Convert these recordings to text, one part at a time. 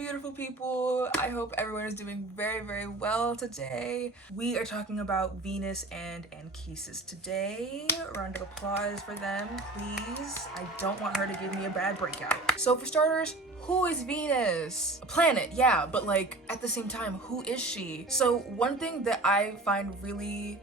beautiful people. I hope everyone is doing very, very well today. We are talking about Venus and Anchises today. Round of applause for them, please. I don't want her to give me a bad breakout. So for starters, who is Venus? A planet, yeah, but like at the same time, who is she? So one thing that I find really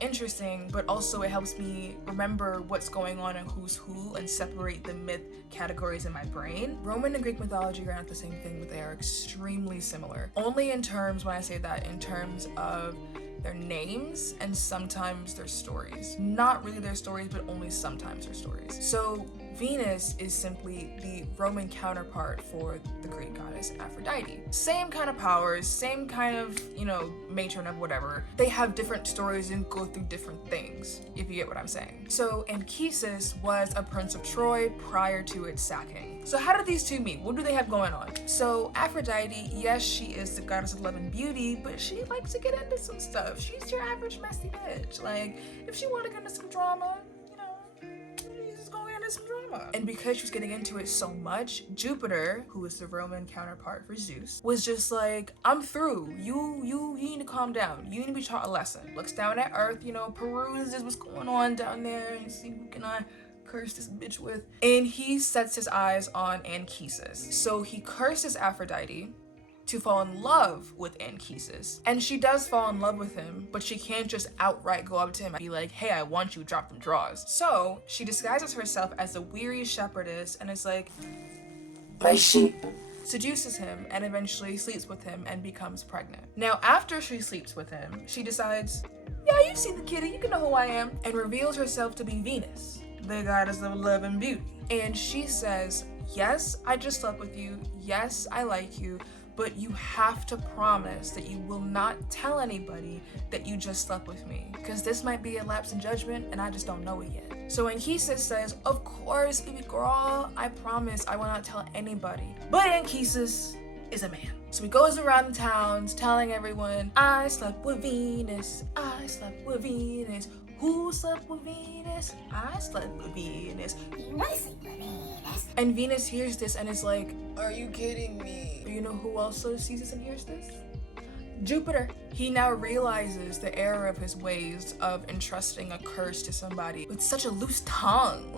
interesting, but also it helps me remember what's going on and who's who and separate the myth categories in my brain. Roman and Greek mythology are not the same thing, but they are extremely similar. Only in terms, when I say that, in terms of their names and sometimes their stories. Not really their stories, but only sometimes their stories. So Venus is simply the Roman counterpart for the Greek goddess Aphrodite. Same kind of powers, same kind of, matron of whatever. They have different stories and go through different things, if you get what I'm saying. So Anchises was a prince of Troy prior to its sacking. So how did these two meet? What do they have going on? So Aphrodite, yes, she is the goddess of love and beauty, but she likes to get into some stuff. She's your average messy bitch. Like, if she want to get into some drama, she's going into some drama. And because she was getting into it so much, Jupiter, who is the Roman counterpart for Zeus, was just like, I'm through. You need to calm down. You need to be taught a lesson. Looks down at Earth, peruses what's going on down there and see who can I curse this bitch with. And he sets his eyes on Anchises. So he curses Aphrodite to fall in love with Anchises. And she does fall in love with him, but she can't just outright go up to him and be like, hey, I want you, drop them draws. So she disguises herself as a weary shepherdess and is like, my sheep. Seduces him and eventually sleeps with him and becomes pregnant. Now, after she sleeps with him, she decides, yeah, you see the kitty, you can know who I am, and reveals herself to be Venus, the goddess of love and beauty. And she says, yes, I just slept with you. Yes, I like you. But you have to promise that you will not tell anybody that you just slept with me, because this might be a lapse in judgment and I just don't know it yet. So Anchises says, of course, baby girl, I promise I will not tell anybody. But Anchises is a man. So he goes around the towns telling everyone, I slept with Venus, I slept with Venus. Who slept with Venus? I slept with Venus. You wanna sleep with Venus? And Venus hears this and is like, are you kidding me? You know who also sees this and hears this? Jupiter. He now realizes the error of his ways of entrusting a curse to somebody with such a loose tongue,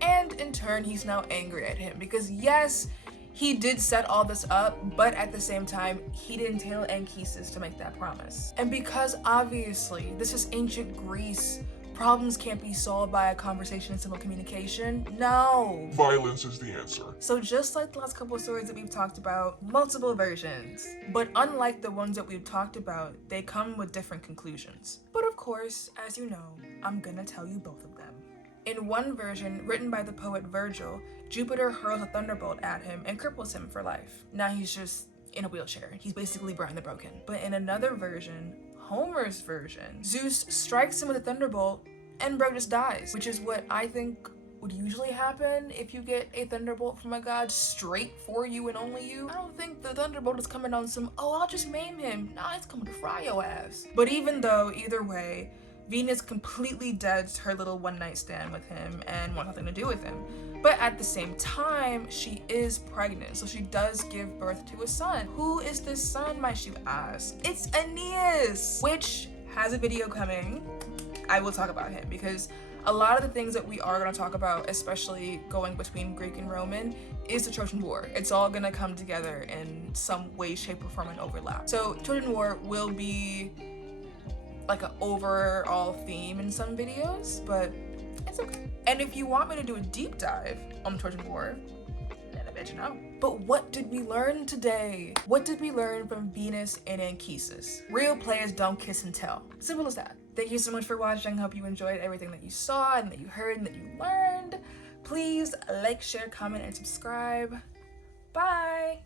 and in turn, he's now angry at him because yes, he did set all this up, but at the same time, he didn't tell Anchises to make that promise. And because obviously this is ancient Greece, problems can't be solved by a conversation and simple communication. No. Violence is the answer. So just like the last couple of stories that we've talked about, multiple versions. But unlike the ones that we've talked about, they come with different conclusions. But of course, as you know, I'm gonna tell you both of them. In one version, written by the poet Virgil, Jupiter hurls a thunderbolt at him and cripples him for life. Now he's just in a wheelchair. He's basically Brian the Broken. But in another version, Homer's version, Zeus strikes him with a thunderbolt and bro just dies, which is what I think would usually happen if you get a thunderbolt from a god straight for you and only you. I don't think the thunderbolt is coming on some, oh, I'll just maim him. Nah, it's coming to fry your ass. But even though, either way, Venus completely deads her little one-night stand with him and wants nothing to do with him. But at the same time, she is pregnant, so she does give birth to a son. Who is this son, my sheep asks? It's Aeneas, which has a video coming. I will talk about him because a lot of the things that we are going to talk about, especially going between Greek and Roman, is the Trojan War. It's all going to come together in some way, shape, or form and overlap. So Trojan War will be like an overall theme in some videos, but it's okay. And if you want me to do a deep dive on Trojan War, then I bet you know. But what did we learn today? What did we learn from Venus and Anchises? Real players don't kiss and tell. Simple as that. Thank you so much for watching. I hope you enjoyed everything that you saw and that you heard and that you learned. Please like, share, comment, and subscribe. Bye.